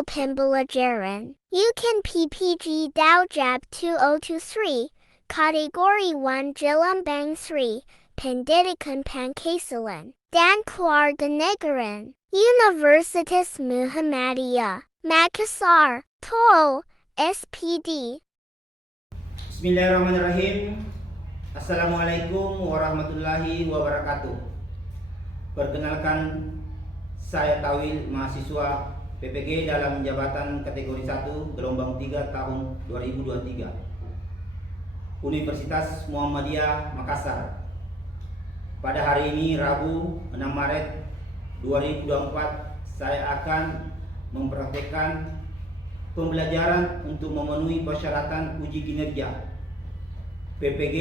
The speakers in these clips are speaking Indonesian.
Video Pembelajaran. You can PPG Daujab 2023, Kategori 1 Jelambang Sri, Pendidikan Pancasila, dan Kewarganegaraan, Universitas Muhammadiyah, Makassar, TOL, SPD. Bismillahirrahmanirrahim. Assalamualaikum warahmatullahi wabarakatuh. Perkenalkan, saya Tawil, mahasiswa PPG dalam jabatan kategori 1 gelombang 3 tahun 2023 Universitas Muhammadiyah Makassar. Pada hari ini Rabu 6 Maret 2024 saya akan mempraktekkan pembelajaran untuk memenuhi persyaratan uji kinerja PPG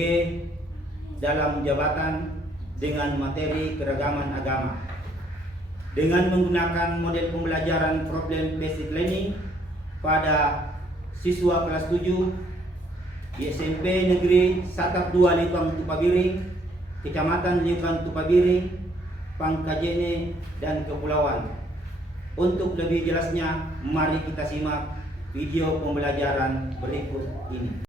dalam jabatan dengan materi keragaman agama dengan menggunakan model pembelajaran problem based learning pada siswa kelas 7 di SMP Negeri Satap 2 Liukang Tupabiring, Kecamatan Liukang Tupabiring, Pangkajene dan Kepulauan. Untuk lebih jelasnya, mari kita simak video pembelajaran berikut ini.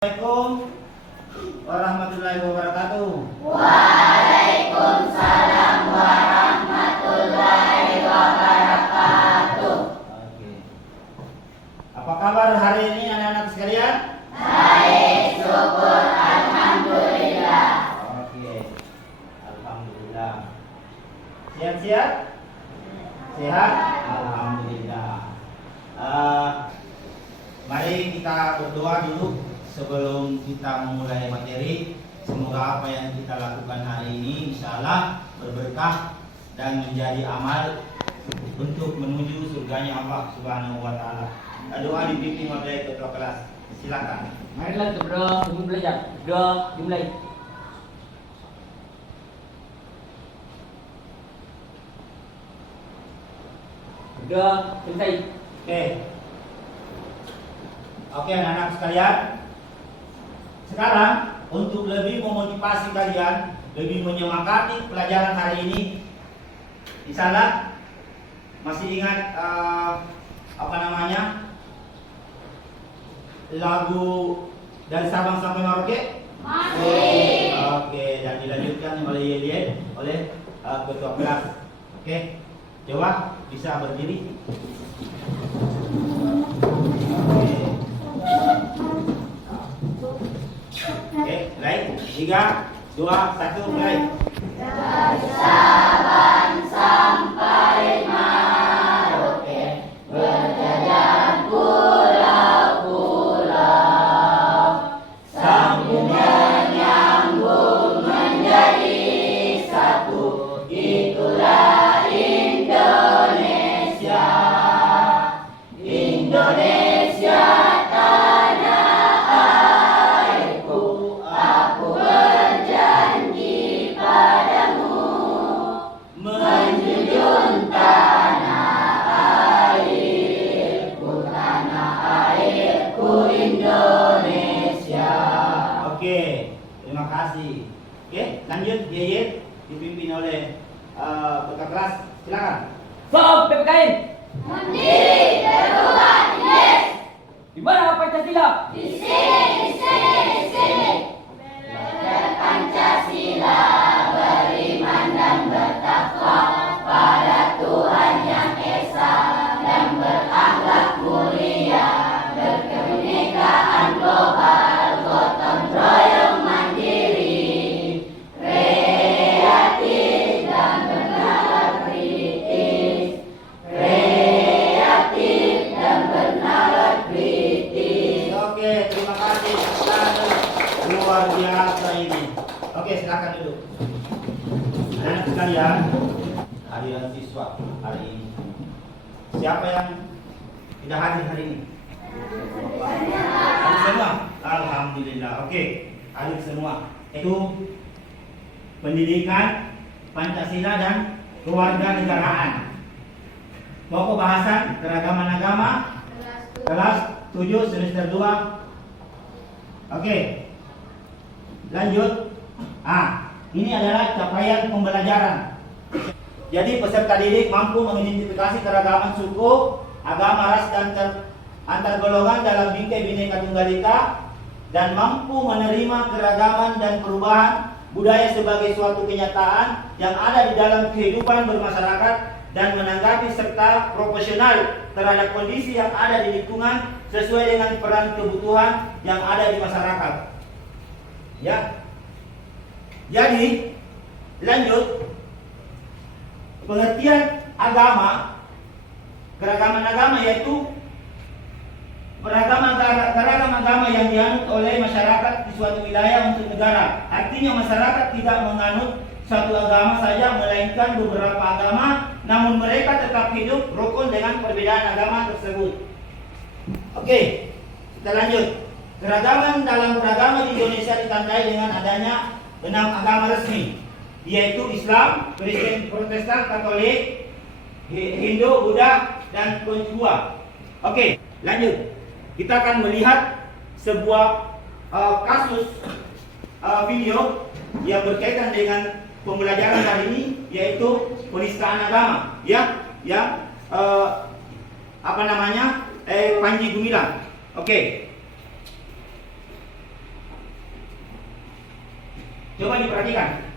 Assalamualaikum warahmatullahi wabarakatuh. Waalaikumsalam warahmatullahi wabarakatuh. Oke. Apa kabar hari ini anak-anak sekalian? Baik, syukur, alhamdulillah. Oke. Alhamdulillah. Siap-siap? Sehat? Alhamdulillah. Mari kita berdoa dulu sebelum kita memulai materi. Semoga apa yang kita lakukan hari ini insyaallah berberkah dan menjadi amal untuk menuju surganya Allah Subhanahu wa taala. Doa dipimpin oleh ketua kelas. Silakan. Marilah kita berdoa untuk belajar. Doa dimulai. Doa selesai. Oke. Oke, anak-anak sekalian. Sekarang untuk lebih memotivasi kalian, lebih menyemangati pelajaran hari ini, insyaallah masih ingat apa namanya? Lagu dari Sabang sampai Merauke? Masih. Oke, dan dilanjutkan oleh Yelien, oleh ketua kelas. Oke, coba bisa berdiri. Oke, mulai. 3, 2, 1, mulai. Dari Sabang sampai Merauke, berjajar pulau-pulau, sambung menyambung menjadi satu, itulah Indonesia. Indonesia tanah airku, aku berjanji padamu, menjunjung tanah airku Indonesia. Oke, terima kasih. Oke, lanjut Yeye dipimpin oleh ketua kelas. Silakan. Stop PPKN. Mandiri, darurat, yes. Di mana Pancasila? Di sini, di sini. Belajar Pancasila, beriman dan bertakwa pada Tuhan yang Esa, dan berakhlak mulia, berkebinekaan global, gotong royong mandiri, kreatif dan bernalar kritis, kreatif dan bernalar kritis. Oke, terima kasih. Sangat luar biasa ini. Oke, silakan duduk. Anak-anak sekalian, hadirin siswa hari ini. Siapa yang tidak hadir hari ini? Hadir semua. Alhamdulillah. Oke, hadir semua. Itu pendidikan Pancasila dan kewarganegaraan. Pokok bahasan keragaman agama kelas 7 semester 2. Oke. Lanjut. Ini adalah capaian pembelajaran. Jadi peserta didik mampu mengidentifikasi keragaman suku, agama, ras dan antar golongan dalam bingkai Bhinneka Tunggal Ika, dan mampu menerima keragaman dan perubahan budaya sebagai suatu kenyataan yang ada di dalam kehidupan bermasyarakat, dan menanggapi serta profesional terhadap kondisi yang ada di lingkungan sesuai dengan peran kebutuhan yang ada di masyarakat. Ya. Jadi, lanjut. Pengertian agama, keragaman agama yaitu beragam agama yang dianut oleh masyarakat di suatu wilayah untuk negara. Artinya masyarakat tidak menganut satu agama saja, melainkan beberapa agama, namun mereka tetap hidup rukun dengan perbedaan agama tersebut. Oke, kita lanjut. Keragaman dalam beragama di Indonesia ditandai dengan adanya 6 agama resmi, yaitu Islam, Kristen, Protestan, Katolik, Hindu, Buddha, dan Konghucu. Oke, lanjut. Kita akan melihat sebuah kasus video yang berkaitan dengan pembelajaran hari ini, yaitu penistaan agama, ya, yang Panji Gumilang. Oke. Coba diperhatikan.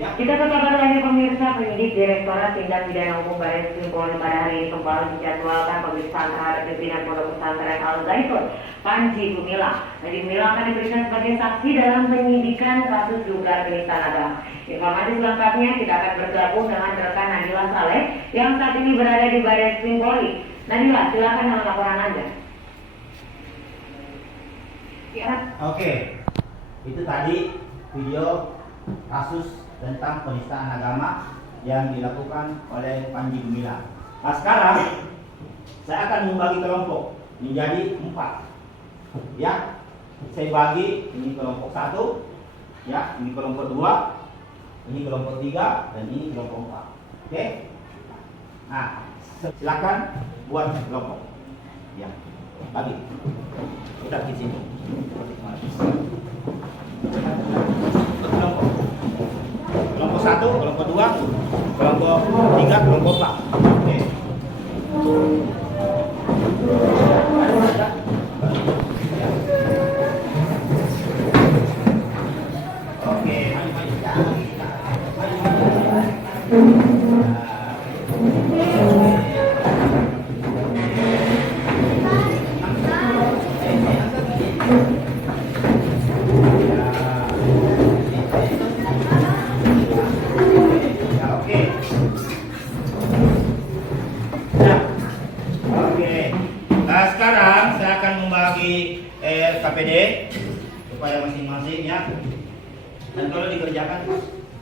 Ya. Kita ke kabar lainnya pemirsa, penyidik Direktorat Tindak Pidana Umum Baris Krim Polri pada hari ini kembali menjadwalkan pemeriksaan terhadap pimpinan Pondok Pesantren Al Zaitun, Panji Gumilang. Panji Gumilang akan diperiksa sebagai saksi dalam penyidikan kasus dugaan penistaan agama. Informasi selengkapnya kita akan bergabung dengan rekan Nadila Saleh yang saat ini berada di Baris Krim Polri. Nadila, silakan dengan laporan Anda. Ya. Oke, itu tadi video kasus tentang penistaan agama yang dilakukan oleh Panji Gumilang. Nah, sekarang saya akan membagi kelompok menjadi 4. Ya, saya bagi ini kelompok 1, ya, ini kelompok 2, ini kelompok 3, dan ini kelompok 4. Oke? Nah, silakan buat kelompok. Ya, bagi. Sudah di sini. Kelompok 1, kelompok 2, kelompok 3, kelompok 4. Oke. Oke. Ya, oke. Ya. Oke. Nah, sekarang saya akan membagi KPD supaya masing-masing ya. Dan kalau dikerjakan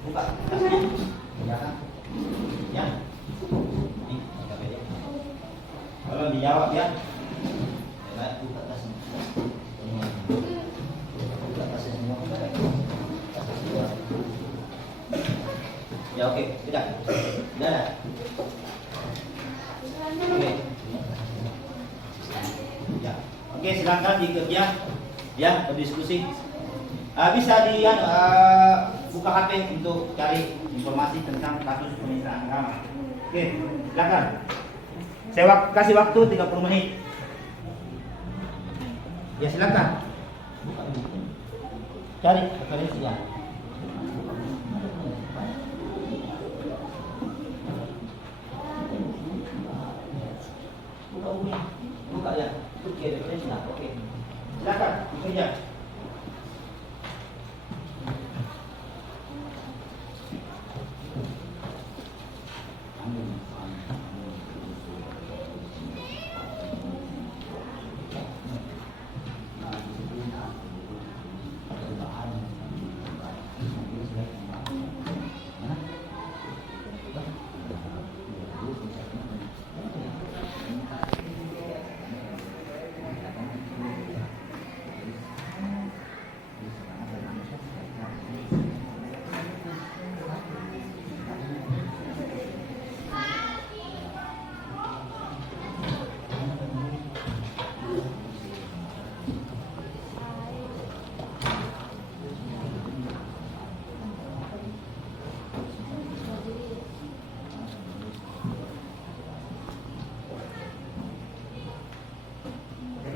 buka tasnya. Kerjakan. Ya. Ini KPD. Kalau dijawab ya. Ya, buka tasnya. Buka tasnya semua. Tas semua. Ya oke, sudah. Sudah. Oke. Ya. Oke, silakan dikerja. Ya, berdiskusi. Bisa di buka HP untuk cari informasi tentang kasus penistaan agama. Oke, silakan. Saya kasih waktu 30 menit. Ya, silakan. Buka ini. Cari referensi ya. Buka ya. Oke, referensi lah. Oke. Silakan bekerja.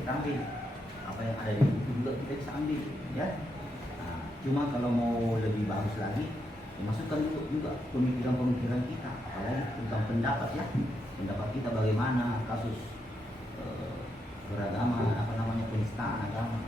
Kita ambil apa yang ada di buku juga kita bisa ambil ya. Nah, cuma kalau mau lebih bagus lagi masukkan juga pemikiran-pemikiran kita, apalagi tentang pendapat ya, pendapat kita bagaimana kasus beragama, apa namanya, penistaan agama.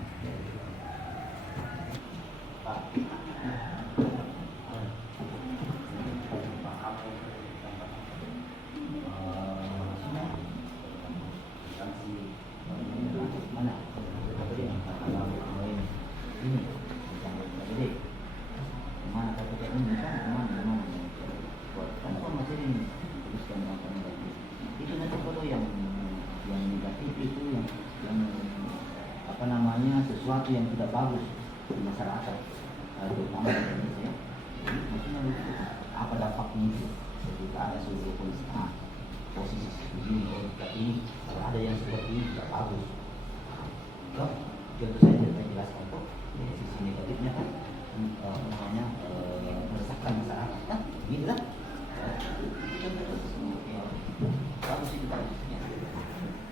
Sesuatu yang tidak bagus di masyarakat, terutama di Indonesia. Jadi maksudnya apa dampaknya itu ketika ada sebuah penistaan posisi begini, tapi kalau ada yang seperti ini tidak bagus. Contoh saja saya jelaskan kok sisi negatifnya kan meresahkan masyarakat kan, gitu lah. Bagus itu bagusnya.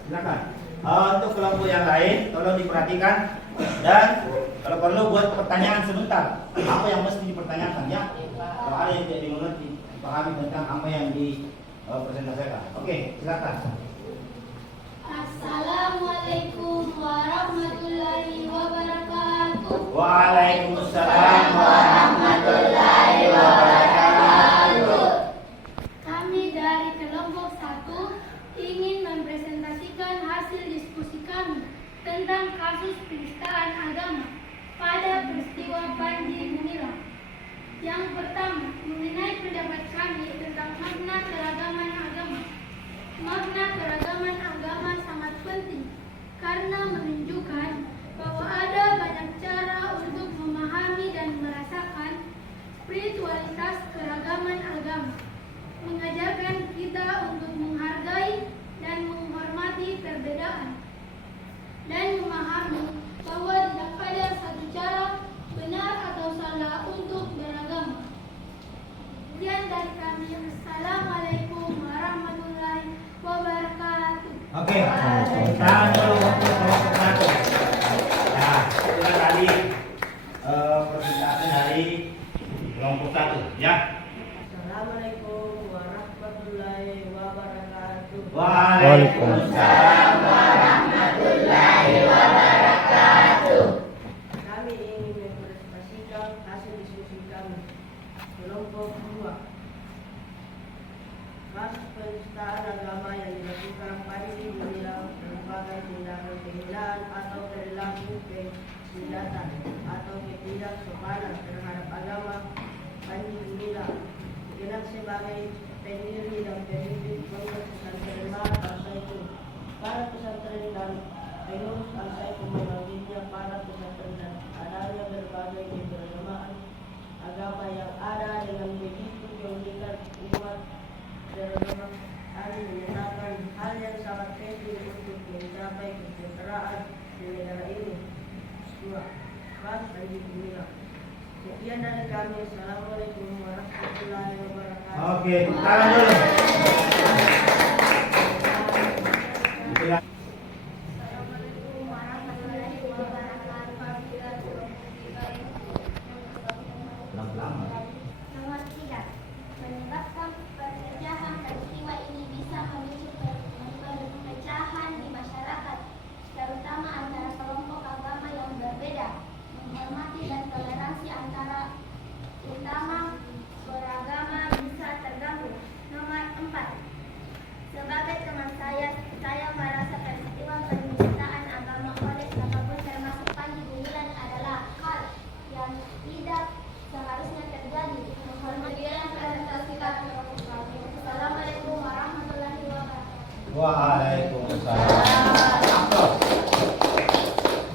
Silakan. Untuk kelompok yang lain tolong diperhatikan dan kalau perlu buat pertanyaan sebentar. Apa yang mesti dipertanyakan ya? Kalau ada yang tidak dimengerti, pahami tentang apa yang dipresentasikan. Oke, silakan. Assalamualaikum warahmatullahi wabarakatuh. Waalaikumsalam warahmatullahi wabarakatuh. Kami dari kelompok 1 ingin mempresentasikan hasil diskusi kami tentang kasus penistaan agama pada peristiwa Panji Gumilang. Yang pertama, mengenai pendapat kami tentang makna keragaman agama. Makna keragaman agama sangat penting karena menunjukkan bahwa ada banyak cara untuk memahami dan merasakan spiritualitas keragaman agama. Mengajarkan kita untuk menghargai dan menghormati perbedaan dan memahami kami. Assalamualaikum warahmatullahi wabarakatuh. Oke, tangan dulu untuk kelompok satu. Nah, itulah tadi permintaan dari kelompok satu, ya. Assalamualaikum warahmatullahi wabarakatuh. Waalaikumsalam. Kami ingin mempresentasikan hasil diskusi kami. Kelompok 2. Kasus penistaan agama yang dilakukan Panji Gumilang merupakan tindakan penghinaan atau perilaku kesilatan atau ketidaksopanan terhadap agama Panji Gumilang dikenal sebagai pendiri dan pemimpin pondok pesantren Mahat Al-Zaitun. Para pesantren dan pengurus Al-Zaitun memanggilnya para pesantren dan adanya berbagai keberagaman agama yang ada dengan begitu keunikan umat beragama. Kami menyatakan hal yang sangat penting untuk mencapai kesejahteraan di negara ini. 2. Ras Panji Gumilang. Sekian dari kami. Assalamualaikum warahmatullahi wabarakatuh. Oke, tangan dulu. Itulah. Assalamualaikum warahmatullahi wabarakatuh. Nomor 3. Menyebabkan perpecahan peristiwa ini bisa memicu perpecahan di masyarakat, terutama antara kelompok agama yang berbeda. Menghormati dan toleransi antara utama beragama bisa terganggu. Nomor 4. Sebagai teman saya merasa peristiwa penistaan agama oleh siapapun termasuk Panji Gumilang adalah hal yang tidak seharusnya terjadi. Menghormati dan toleransi. Assalamualaikum warahmatullahi wabarakatuh. Waalaikumsalam.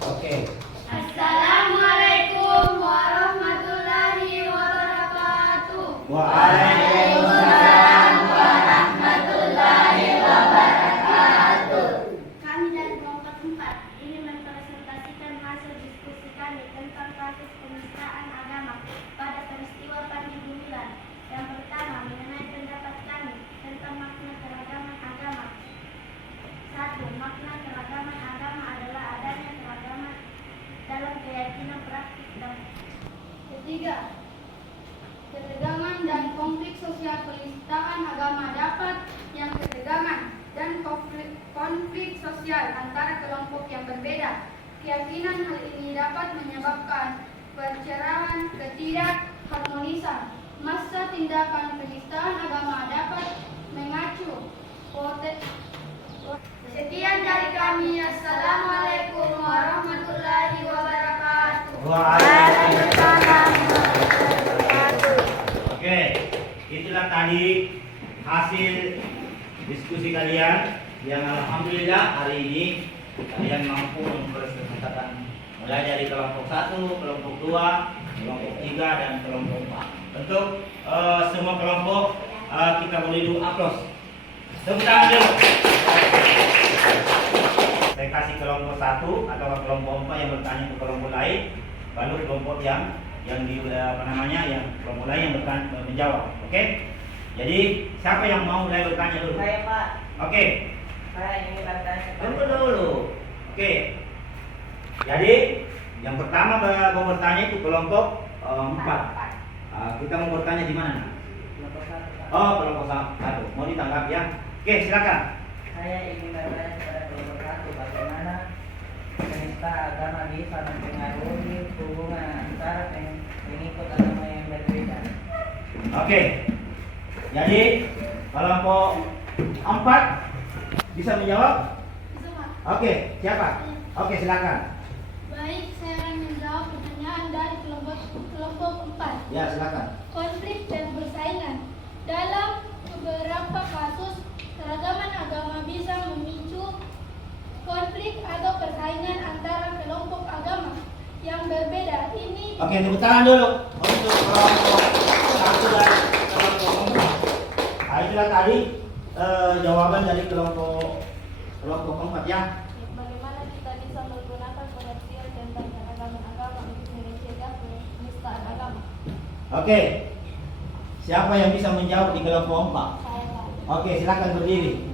Oke. Assalamualaikum warahmatullahi wabarakatuh. Waalaikumsalam. Kami dari kelompok 4 ingin mempresentasikan hasil diskusi kami tentang kasus penistaan agama pada peristiwa Panji Gumilang. Yang pertama, mengenai pendapat kami tentang makna keragaman agama. 1. Makna keragaman agama adalah adanya keragaman dalam keyakinan, praktik, dan ketiga, ketegangan dan konflik sosial. Penistaan agama dapat yang ketegangan dan konflik sosial antara kelompok yang berbeda. Keyakinan hal ini dapat menyebabkan perceraian, ketidakharmonisan. Masa tindakan penistaan agama dapat mengacu sekian dari kami. Assalamualaikum warahmatullahi wabarakatuh. Waalaikumsalam. Oke, itulah tadi hasil diskusi kalian yang alhamdulillah hari ini kalian mampu mempresentasikan mulai dari kelompok 1, kelompok 2, kelompok 3 dan kelompok 4. Untuk semua kelompok kita boleh dulu aplaus. Tepuk tangan dulu. Saya kasih kelompok 1 atau kelompok 4 yang bertanya ke kelompok lain, baru kelompok yang di yang kelompok lain yang menjawab. Oke? Jadi siapa yang mau mulai bertanya dulu? Saya Pak. Oke. Saya ingin bertanya. Tunggu dulu. Oke. Jadi yang pertama mau bertanya itu kelompok 4. Kita mau bertanya di mana? Kelompok 1 Pak. Oh, kelompok 1. Mau ditanggapi ya? Oke, silakan. Saya ingin bertanya kepada kelompok 1 bagaimana penista agama bisa mempengaruhi hubungan antara pengikut agama yang berbeda. Oke. Jadi kelompok 4 bisa menjawab? Oke, siapa? Oke, silakan. Baik, saya akan menjawab pertanyaan dari kelompok 4. Ya, silakan. Konflik dan persaingan. Dalam beberapa kasus, keragaman agama bisa memicu konflik atau persaingan antara kelompok agama yang berbeda. Ini Oke, tepuk tangan dulu untuk kelompok 1 dan kelompok 4. Itulah tadi jawaban dari kelompok 4 ya. bagaimana kita bisa menggunakan pengertian tentang keragaman agama untuk mencegah penistaan agama. Oke. Siapa yang bisa menjawab di kelompok 4? Saya, Pak. Oke, silakan berdiri.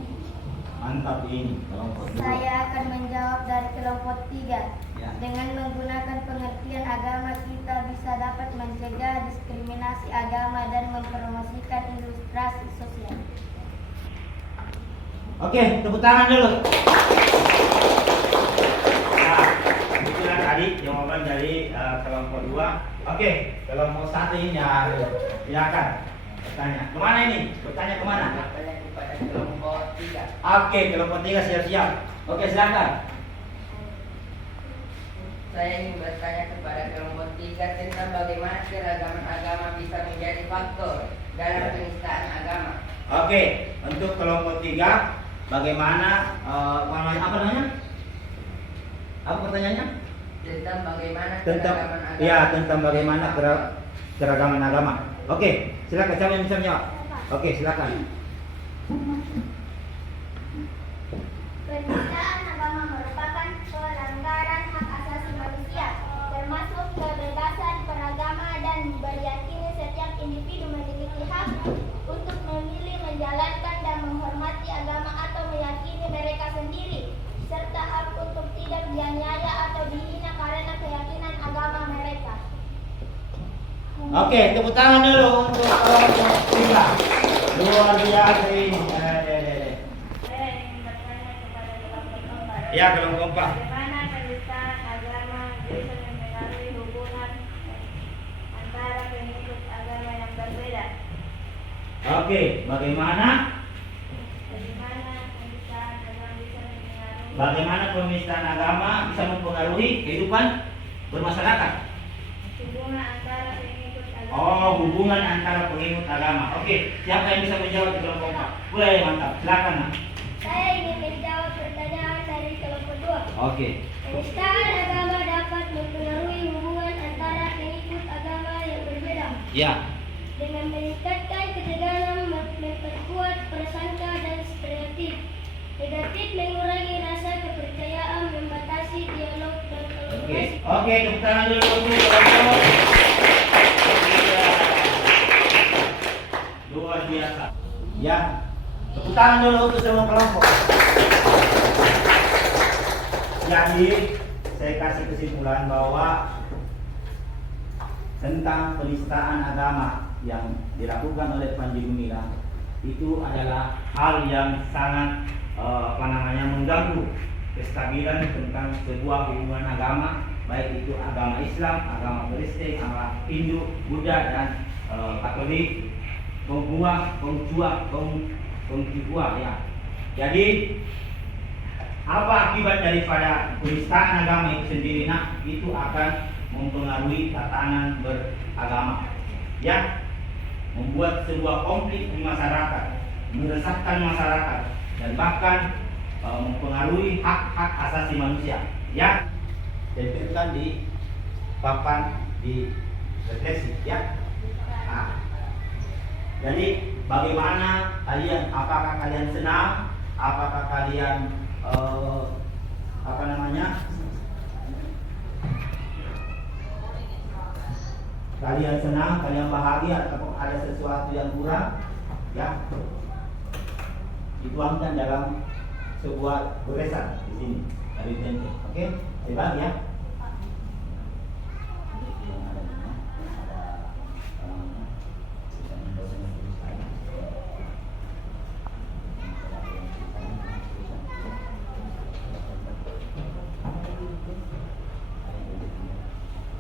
Mantap ini kelompok 2. Saya akan menjawab dari kelompok 3. Ya. Dengan menggunakan pengertian agama, kita bisa dapat mencegah diskriminasi agama dan mempromosikan ilustrasi sosial. Oke, tepuk tangan dulu. Nah, itulah tadi jawaban dari kelompok 2. Oke, kelompok 1 ini ya, silakan bertanya. Kemana ini? Bertanya kemana? Bertanya kepada kelompok 3. Oke, kelompok 3 siap-siap. Oke, silakan. Saya ingin bertanya kepada kelompok 3 tentang bagaimana keragaman agama bisa menjadi faktor dalam penistaan agama. Oke, untuk kelompok 3, bagaimana apa namanya? Apa pertanyaannya? Tentang bagaimana Tentang keragaman agama. ya, tentang bagaimana keragaman agama. Oke, silakan siapa yang bisa menjawab? Oke, silakan. Penistaan agama merupakan pelanggaran hak asasi manusia, termasuk kebebasan beragama dan beryakin setiap individu memiliki hak untuk memilih, menjalankan dan menghormati agama atau meyakini mereka sendiri, serta hak untuk tidak dianiaya atau dihina karena keyakinan agama mereka. Oke, tepuk tangan dulu untuk kelompok 3. Luar biasa ini. Saya ingin bertanya kepada kelompok 4. Ya, kelompok 4. Bagaimana penistaan agama bisa mempengaruhi hubungan antara pengikut agama yang berbeda? Oke, bagaimana penistaan agama bisa mempengaruhi kehidupan bermasyarakat? Hubungan antara pengikut agama. Oh, hubungan antara pengikut agama. Oke, siapa yang bisa menjawab di kelompok 4? Boleh, mantap. Silakan, Nak. Saya ingin menjawab pertanyaan dari kelompok 2. Oke. Penistaan agama dapat mempengaruhi hubungan antara pengikut agama yang berbeda Ya. dengan meningkatkan ketegangan, memperkuat prasangka dan stereotip negatif, mengurangi rasa kepercayaan, membatasi dialog dan Oke. kolaborasi. Oke, tepuk tangan dulu untuk kelompok. Iya. Luar biasa. Ya. Tepuk tangan dulu untuk semua kelompok. Jadi, saya kasih kesimpulan bahwa tentang penistaan agama yang dilakukan oleh Panji Gumilang itu adalah hal yang sangat mengganggu kestabilan tentang sebuah hubungan agama, baik itu agama Islam, agama Kristen, agama Hindu, Buddha dan Katolik, Konghucu ya. Jadi apa akibat daripada penistaan agama itu sendiri? Nah, itu akan mempengaruhi tatanan beragama, ya, membuat sebuah konflik di masyarakat, meresahkan masyarakat, dan bahkan mempengaruhi hak-hak asasi manusia, ya. Diberikan di papan di refleksi, ya. Nah, jadi bagaimana kalian? Apakah kalian senang? Apakah kalian Kalian senang? Kalian bahagia? Atau ada sesuatu yang kurang? Ya. Dituangkan dalam sebuah goresan di sini dari tempe. Oke, hebat ya.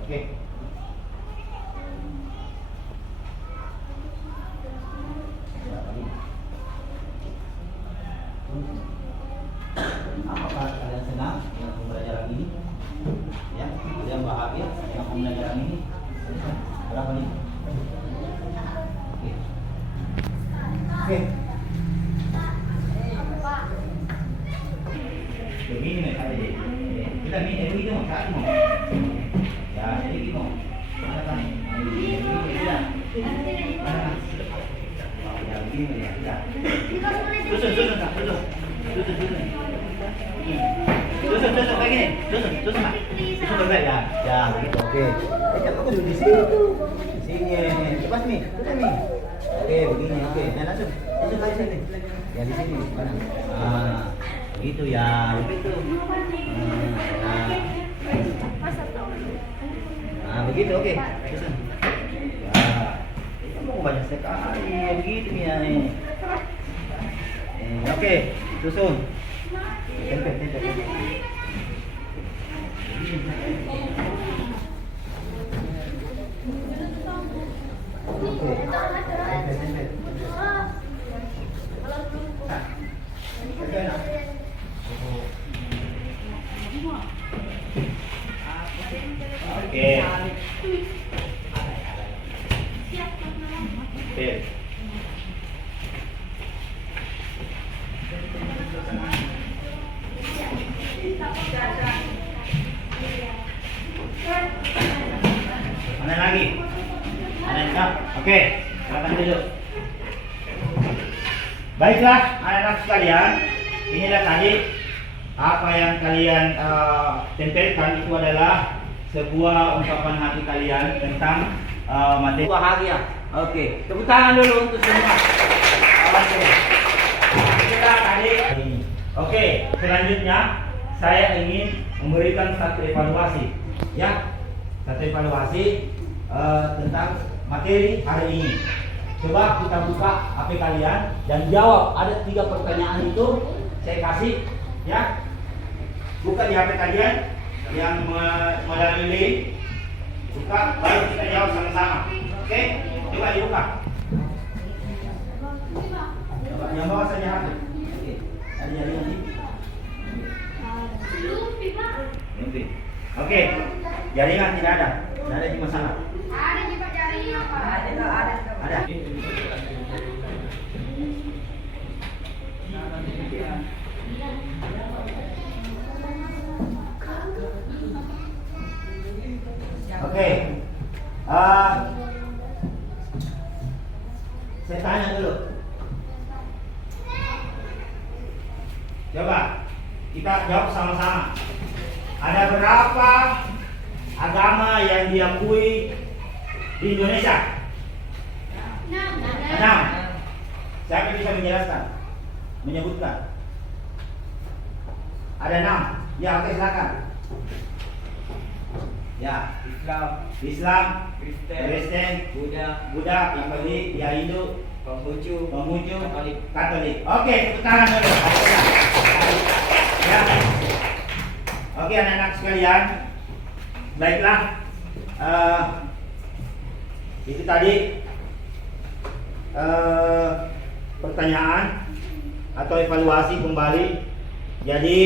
Oke. Apakah kalian senang dengan pembelajaran ini? Ya, kalian bahagia dengan pembelajaran ini? Berapa nih? Oke. Oke. Begini nih tadi. Kita ini begitu mau cari mau. Ya, jadi gitu. Mana kan? Ya. Mana? Ya, begini ya. Susun kayak gini. Susun Mak. Susun berbeda ya. Ya, begitu. Oke. Kamu duduk di sini. Di sini. Coba sini. Sudah nih. Oke, begini, oke. Nah, langsung lagi sini. Ya di sini. Mana? Gitu ya, begitu. Begitu, oke. Susun. Ya, mau banyak sekali ya begitu ya nih. Oke, susun. Tempel. Oke. Mana lagi? Ada yang Oke, silakan duduk. Baiklah, anak-anak sekalian, inilah tadi apa yang kalian tempelkan itu adalah sebuah ungkapan hati kalian tentang materi bahagia. Oke, tepuk tangan dulu untuk semua. Oke, kita tadi. Oke, selanjutnya saya ingin memberikan satu evaluasi, ya, satu evaluasi tentang materi hari ini. Coba kita buka HP kalian dan jawab. Ada 3 pertanyaan itu saya kasih, ya. Buka di HP kalian yang melalui link. Buka, baru kita jawab sama-sama. Oke, coba dibuka. Coba yang bawah saja HP. Oke, ada jaringan ini. Mimpi. Oke, jaringan tidak ada. Tidak ada cuma masalah. Ada juga jaringan, Pak. Ada. Oke. Saya tanya dulu. Coba kita jawab sama-sama. Ada berapa agama yang diakui di Indonesia? 6. Siapa bisa menjelaskan? Menyebutkan? Ada 6. Ya, oke, silakan. Ya, Islam, Kristen, Buddha, Katolik, ya Hindu, Konghucu, Katolik. Oke, tepuk tangan dulu. Ya. Oke, anak-anak sekalian. Baiklah. Itu tadi pertanyaan atau evaluasi kembali. Jadi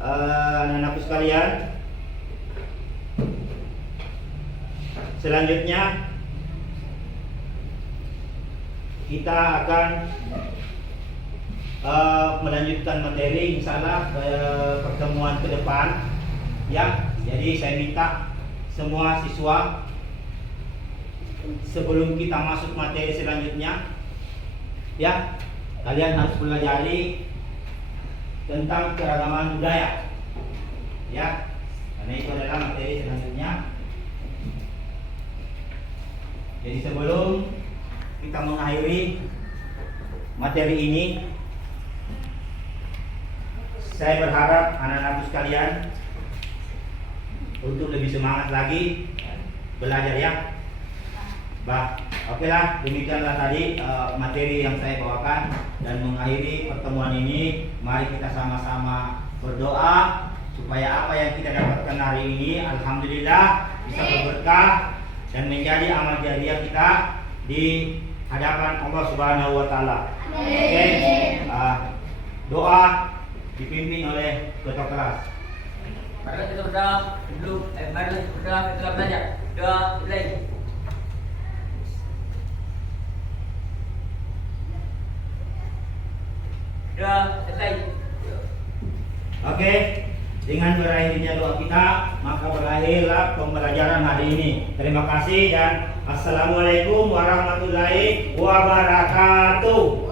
anak-anakku sekalian, selanjutnya kita akan melanjutkan materi insyaallah ke pertemuan ke depan, ya. Jadi saya minta semua siswa sebelum kita masuk materi selanjutnya, ya, kalian harus pelajari tentang keragaman budaya, ya, karena itu adalah materi selanjutnya. Jadi sebelum kita mengakhiri materi ini, saya berharap anak-anakku sekalian untuk lebih semangat lagi belajar, ya. Oke lah, demikianlah tadi materi yang saya bawakan, dan mengakhiri pertemuan ini, mari kita sama-sama berdoa supaya apa yang kita dapatkan hari ini, alhamdulillah, bisa berberkah dan menjadi amal jariah kita di hadapan Allah Subhanahu wa taala. Oke. Doa dipimpin oleh ketua kelas. Mari kita berdoa dulu. Mari kita berdoa setelah belajar. Doa lagi. Doa selesai. Oke, dengan berakhirnya doa kita, maka berakhirlah pembelajaran hari ini. Terima kasih dan assalamualaikum warahmatullahi wabarakatuh.